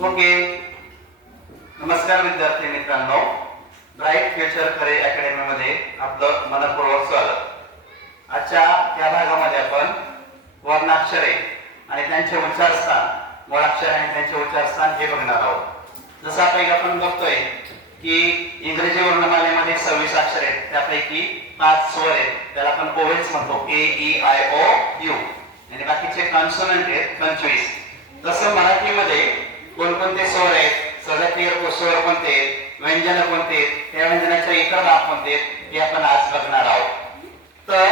Okay. नमस्कार विद्यार्थी मित्रांनो, ब्राईट फ्युचर खरे अकॅडमी मध्ये आपलं मनपूर्वक स्वागत. आजच्या या भागामध्ये आपण वर्णाक्षरे आणि त्यांचे उच्चारस्थान, मुळाक्षरे आणि त्यांचे उच्चारस्थान हे बघणार आहोत. जसं आपण बघतोय की इंग्रजी वर्णमालेमध्ये 26 अक्षरे आहेत, त्यापैकी 5 स्वर आहेत, त्याला आपण ओवेल्स म्हणतो, ए ई आय ओ यू, आणि बाकीचे कॉन्सोनंट आहेत 25. तसं मराठीमध्ये कोणकोणते स्वर आहेत, सजातीय स्वर कोणते, व्यंजन कोणते, त्या व्यंजनाच्या इतर भाग कोणते, हे आपण आज बघणार आहोत. तर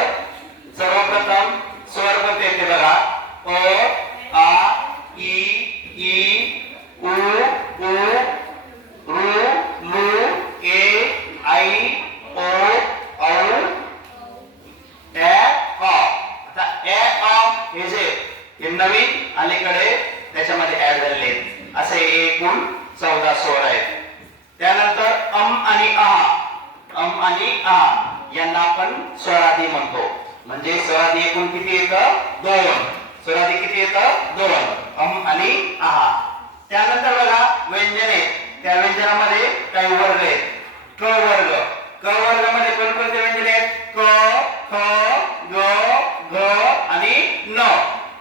सर्वप्रथम स्वर कोणते ते बघा. अ आ ई ई उ ऊ ऋ लू ए आई ओ औ ए अ. आता ए अ हे जे नवीन अलीकडे त्याच्यामध्ये ऍड झालेले आहेत, असे एकूण 14 स्वर आहेत. त्यानंतर अम आणि आ यांना आपण स्वरादी म्हणतो. म्हणजे स्वरादी एकूण किती येतं? 2. स्वरादी किती येतं? 2. अम आणि आ. त्यानंतर बघा व्यंजने, त्या व्यंजनामध्ये काही वर्ग आहेत. क वर्ग, क वर्गामध्ये कोणकोणते व्यंजने आहेत? क, ख, ग, घ आणि न.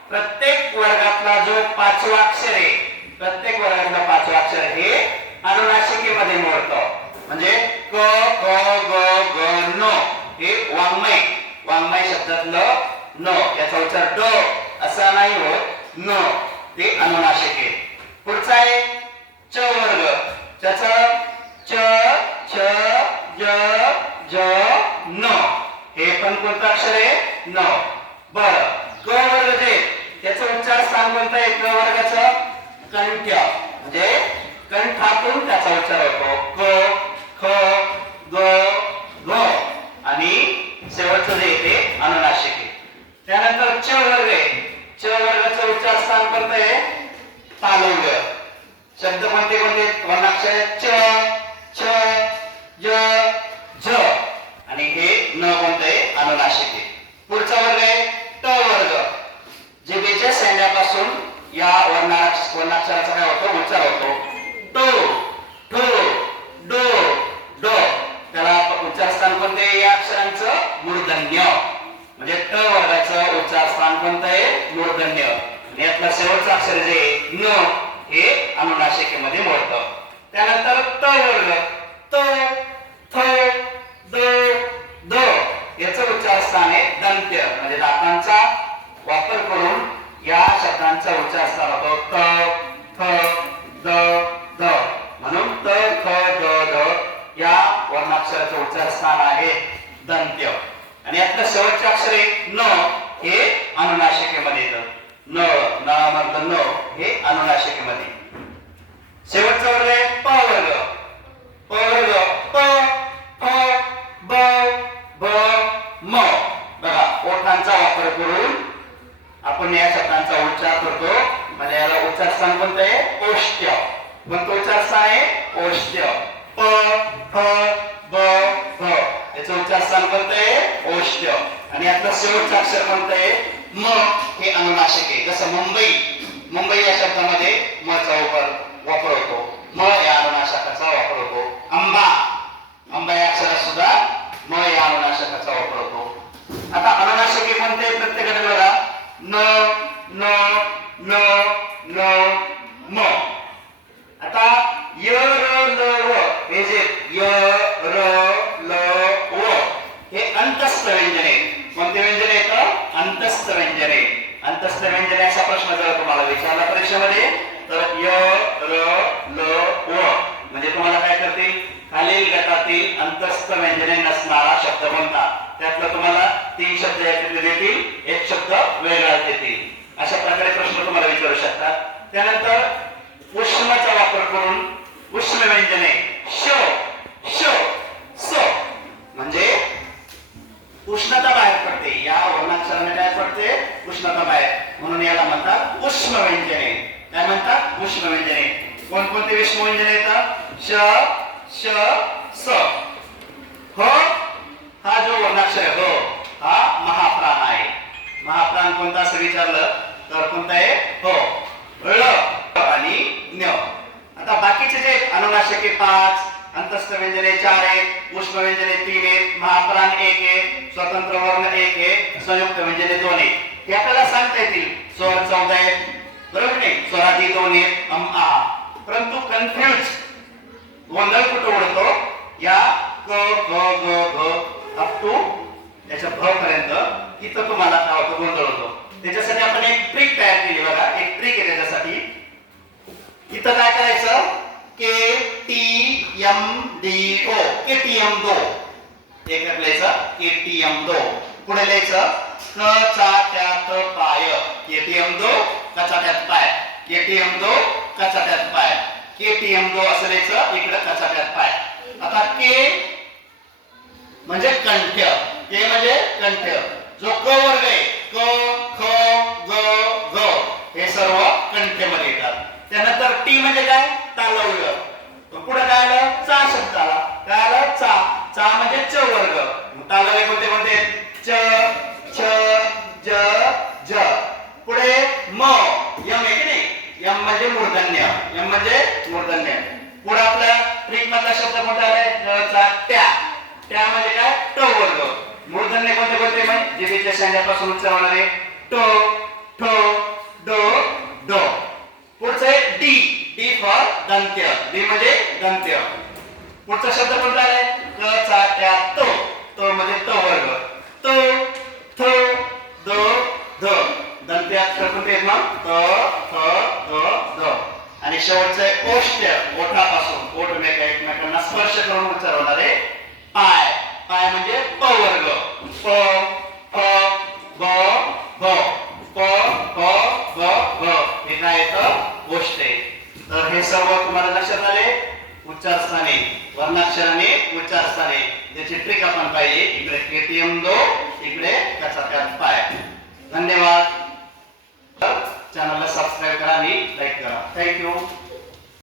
प्रत्येक वर्गातला जो 5वा अक्षर आहे, प्रत्येक वर्गातला 5वा अक्षर हे अनुनासिकेमध्ये मोडतं. म्हणजे क, ख, ग, घ, न हे वाङ्मय शब्दातलं न, याचा उच्चार ड असा नाही होत, न, ते अनुनासिक आहे. पुढचा आहे च वर्ग. त्याचा च, छ, ज, ज, न हे पण कोणतं अक्षर आहे? न. बरं, क वर्ग जे त्याचं उच्चार स्थान कोणतं आहे? क वर्गाचं कंठ, म्हणजे कंठातून त्याचा उच्चार होतो. क, ख, ग, घ आणि शेवटचं जे ते अनुनासिक आहे. त्यानंतर च वर्ग आहे. च वर्गाचं उच्चार स्थान कोणतं आहे? तालव्य. शब्द कोणते कोणते? वर्णाक्षर च, छ, ज, झ आणि हे न कोणतं आहे? अनुनासिक आहे. पुढचा वर्ग आहे ट वर्ग. जिभेच्या शेंड्यापासून या वर्णाक्षराचा काय होतो? उच्चार होतो. टो, ठो, डो, ड. त्याला उच्चार स्थान कोणते? या अक्षरांचं मूर्धन्य. म्हणजे ट वर्गाचं उच्चार स्थान कोणतं आहे? मूर्धन्य. आणि यातलं शेवटचं अक्षर जे न हे अनुनासिकेमध्ये मोडतं. त्यानंतर त वर्ग. त, थ, द, द याचं उच्चार स्थान आहे दंत्य. म्हणजे दातांचा वापर करून या शब्दांचा उच्चार स्थान होतो. त, थ, द, द. म्हणून त, थ, द, द या वर्णाक्षराचं उच्चार स्थान आहे दंत्य. आणि यातलं शेवटचे अक्षर आहे न हे अनुनासिकेमध्ये येतं. न, न न हे अनुनासिकेमध्ये. शेवटचा वर्ग आहे प वर्ग. प वर्ग प, फ, ब, भ, म. बघा, ओठांचा वापर करून आपण या शब्दांचा उच्चार करतो. म्हणजे याला उच्चार स्थान कोणतं आहे? ओष्ठ्य. कोणतं उच्चार स्थान आहे? ओष्ठ्य. प, फ, ब, भ याचं उच्चार स्थान कोणतं आहे? ओष्ठ्य. आणि यातलं शेवटचं अक्षर कोणतं आहे? म हे अनुनासिक आहे. जसं मुंबई या शब्दामध्ये म चा वापर होतो. म या अनुनासिकाचा वापर होतो. आंबा या अक्षरात सुद्धा म या अनुनासिकाचा वापर होतो. आता अनुनासिक कोणते? प्रत्येकाने बघा. न, न, न, न, म. आता य, र, ल, व हे जे य, र, ल, व हे अंतस्थ व्यंजने. कोणते व्यंजने आहेत? अंतस्थ व्यंजने. अंतस्थ व्यंजने असा प्रश्न जर तुम्हाला विचारला परीक्षेमध्ये तर य, र, ल, व म्हणजे तुम्हाला काय करतील? खालील गटातील अंतस्थ व्यंजने नसणारा शब्द कोणता? त्यातलं तुम्हाला 3 शब्द देतील, 1 शब्द वेगळा देतील. अशा प्रकारे प्रश्न तुम्हाला विचारू शकतात. त्यानंतर उष्णचा वापर करून उष्ण व्यंजने श, श, स म्हणजे उष्णता बाहेर पडते. या वर्णाक्षराने काय पडते? उष्णता बाहेर. म्हणून याला म्हणतात उष्ण व्यंजने. काय म्हणतात? उष्ण व्यंजने. कोणकोणते उष्ण व्यंजने येतात? श, श, स. ह हा जो वर्णाक्षर आहे ह हा महाप्राण आहे. महाप्राण कोणता असं विचारलं तर कोणता आहे? ह. ळ आणि ञ. अनुनासिके 5, अंतस्थ व्यंजने 4 आहेत, उष्ण व्यंजने 3 आहेत, महाप्राण 1 आहे, स्वतंत्र वर्ण 1 आहे, संयुक्त व्यंजने 2 आहेत. हे आपल्याला सांगता येतील. स्वर 14 आहेत, बरोबर नाही? स्वरादी 2 आहेत, आ. परंतु कन्फ्यूज गोंधळ कुठे उडतो? या क ग ग ग अप टू याच्या भ पर्यंत इथं तुम्हाला काय होतं? गोंधळ होतो. त्याच्यासाठी आपण एक ट्रिक तयार केली बघा. एक ट्रिक आहे त्याच्यासाठी. इथं काय करायचं? के टी एम डी ओ, के टी एम दो. एक लिहायचं के टी एम दो. पुढे लिहायचं क चा त्या त पाय, के टी एम दो कचा त्यात पाय, के टी एम दो कचा त्यात पाय, के टी एम दो असं लिहायचं. इकडे कचा त्यात पाय. आता के म्हणजे कंठ, के म्हणजे कंठ. जो क वर्ग आहे, क ख ग घ हे सर्व कंठेमध्ये येतात. त्यानंतर टी म्हणजे काय? तालव्य. पुढे काय आलं? चा शब्द आला. काय आलं? चा. चा म्हणजे च वर्ग. तालव्य कोणते कोणते? च छ ज झ. पुढे म, यम आहे की नाही? यम म्हणजे मूर्धन्य. यम म्हणजे मूर्धन्य. पुढे आपल्या ट्रिक मधला शब्द कोणता आलाय? चा त्या. त्या म्हणजे काय? ट वर्ग. मूर्धन्य कोणते कोणते? म्हणजे जिभेच्या शेंड्यापासून उच्चार होणारे ट, ठ, ड, ड. पुढचं आहे डी. डी फॉर दंत्य. डी म्हणजे दंत्य. पुढचा शब्द कोणता आहे? क चा त्या त. त म्हणजे त वर्ग. त, थ, द, ध. दंत्य अक्षर कोणते आहेत मग? त, थ, द, ध. आणि शेवटचं आहे ओष्ठ्य. ओठापासून ओठ एकमेकांना स्पर्श करून उच्चार होणारे पाय. पाय म्हणजे प वर्ग. प, फ, ब, भ. प, फ, ब, भ. हे काय येतं? ओष्ठ्य. तर हे सर्व तुम्हाला लक्षात आले. उच्चारस्थाने, वर्णाक्षराने उच्चारस्थाने त्याची ट्रिक आपण पाहिली. इकडे केटीएम दो, इकडे कचा त्यात पाय. धन्यवाद. चॅनलला सबस्क्राईब करा आणि लाईक करा. थँक्यू.